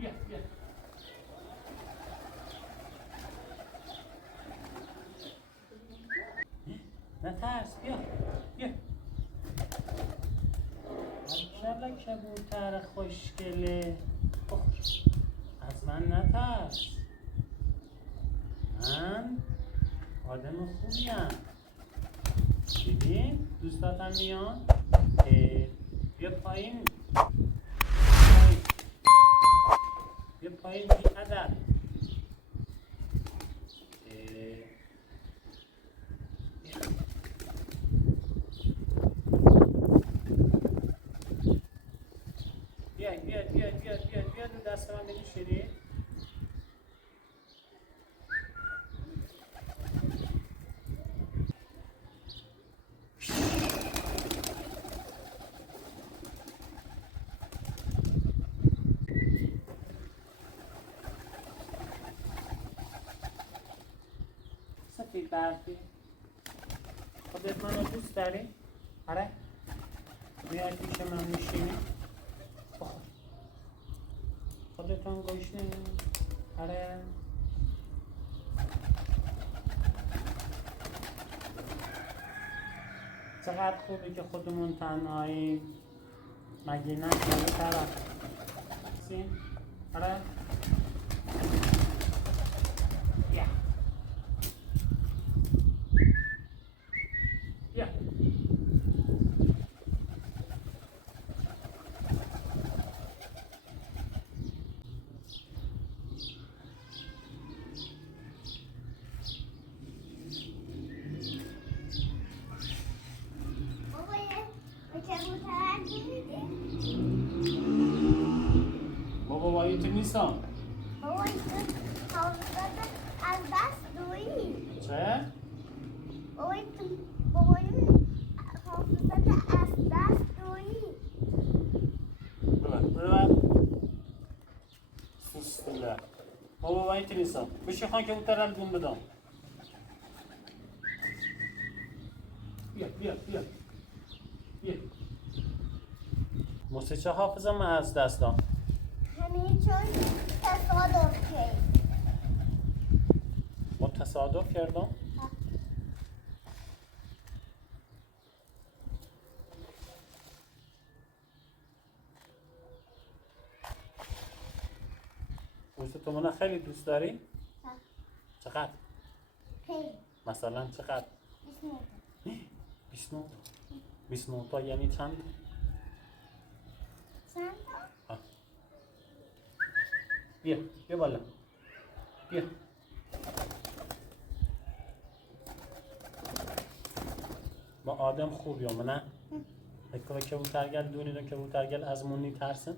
بیا بیا. نترس بیا بیا. ماشاءالله کبوتر خوشگله. از من نترس. من آدم خوبیم. ببین دوستاتم میان. بیا پایین. بیا پایین بی ادب. بیا دو دست من بدی شدی. سفید برفی خودت منو دوست داری؟ آره؟ میای پیش من میشینی؟ بخور خودتون گشنه؟ آره؟ چقدر خوبه که خودمون تنهایی مگه نه یه طرف سین؟ آره؟ بیا بیا بابا باید نیستم. بابا این حافظت از دست دوئی. چه؟ بابا این حافظت از دست دوئی. ببر سوستله. بابا باید نیستم. بشی خان که بوترم دون بدم. بیا بیا بیا بیا. موسیقی حافظم من از دستم. همین چون تصادف کرد. با تصادف کردم؟ موسیقی تو منو خیلی دوست داری؟ چقدر؟ خیلی. مثلا چقدر؟ 29 29 تا یعنی چند؟ چند تا؟ بیا بیا بالا بیا. ما آدم خوبیم نه؟ اگه کبوترگل دونیدون کبوترگل از مونی ترسن؟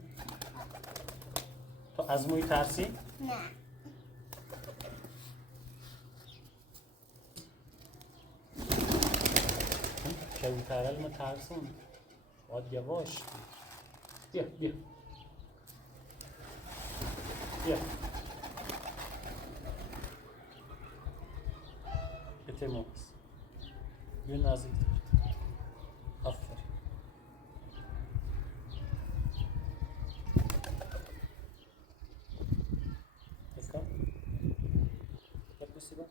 تو از موی ترسی؟ نه. کبوترگل ما ترسون. باید یواش. بیا بیا بیا. بتموز بیا نزدیک. آفرین. بکن بسی با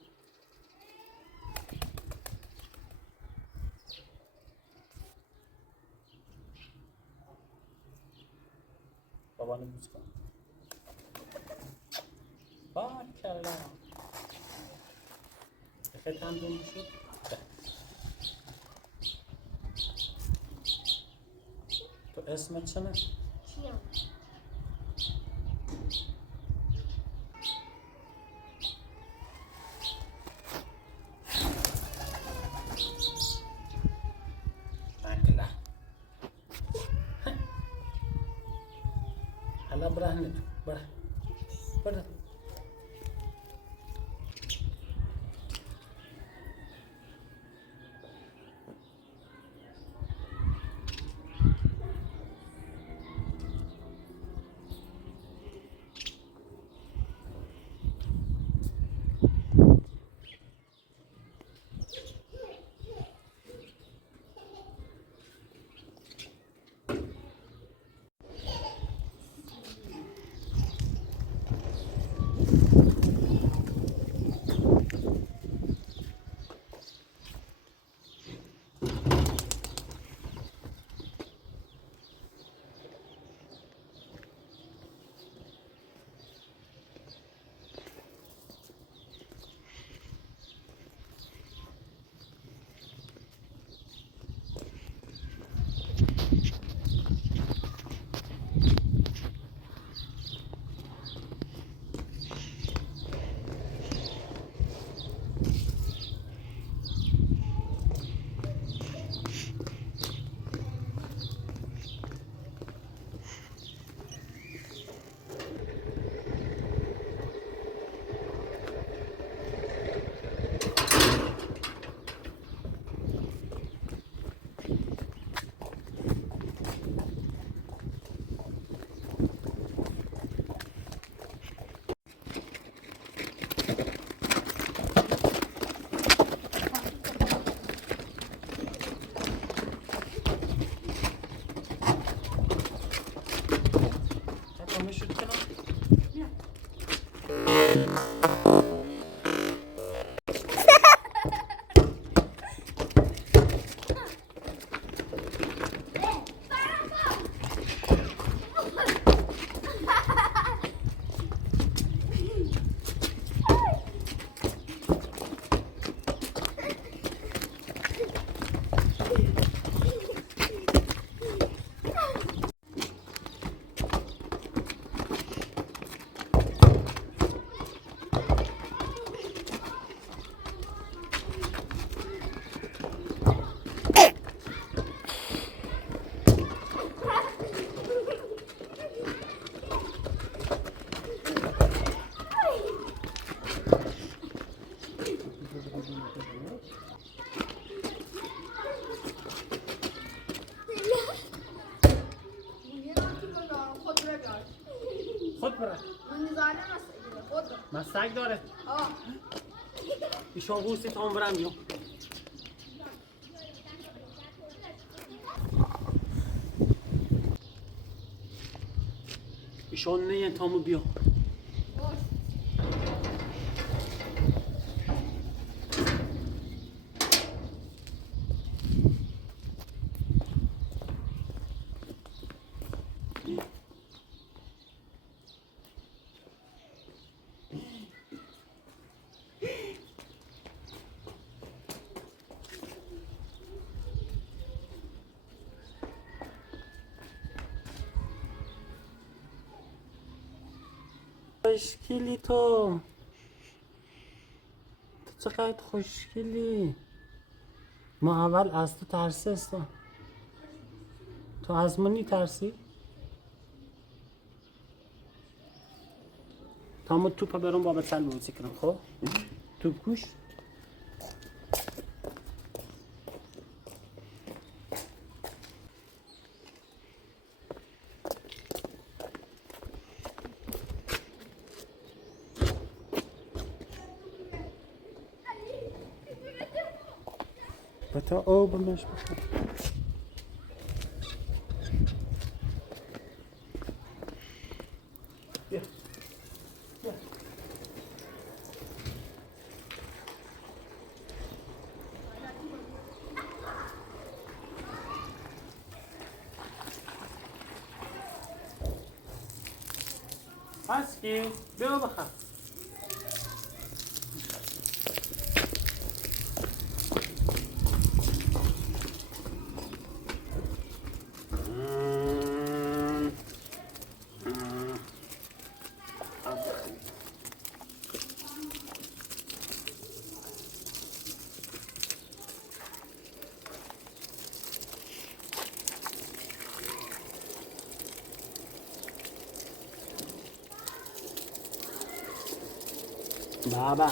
بابانو بوس کن. بارکلا. بخیر تمرین میشی؟ تو اسمت چنه؟ چیم؟ Angela. Hala berani tu, ber. خود بره. من نزاعه مسئله خود بره. مسک داره. آه. ایشان گوستی تا هم برم بیام. ایشان نه تامو بیام. باش. خوشگلی تو چقدر خوشگلی. ما اول از تو ترسیدم. تو از منی ترسی؟ تا ما توپا برم بابا سل بوزی کنم. خب توپ کوش. بتا آبونش بخور. بیا بیا. هستی؟ بیا بخور. بابا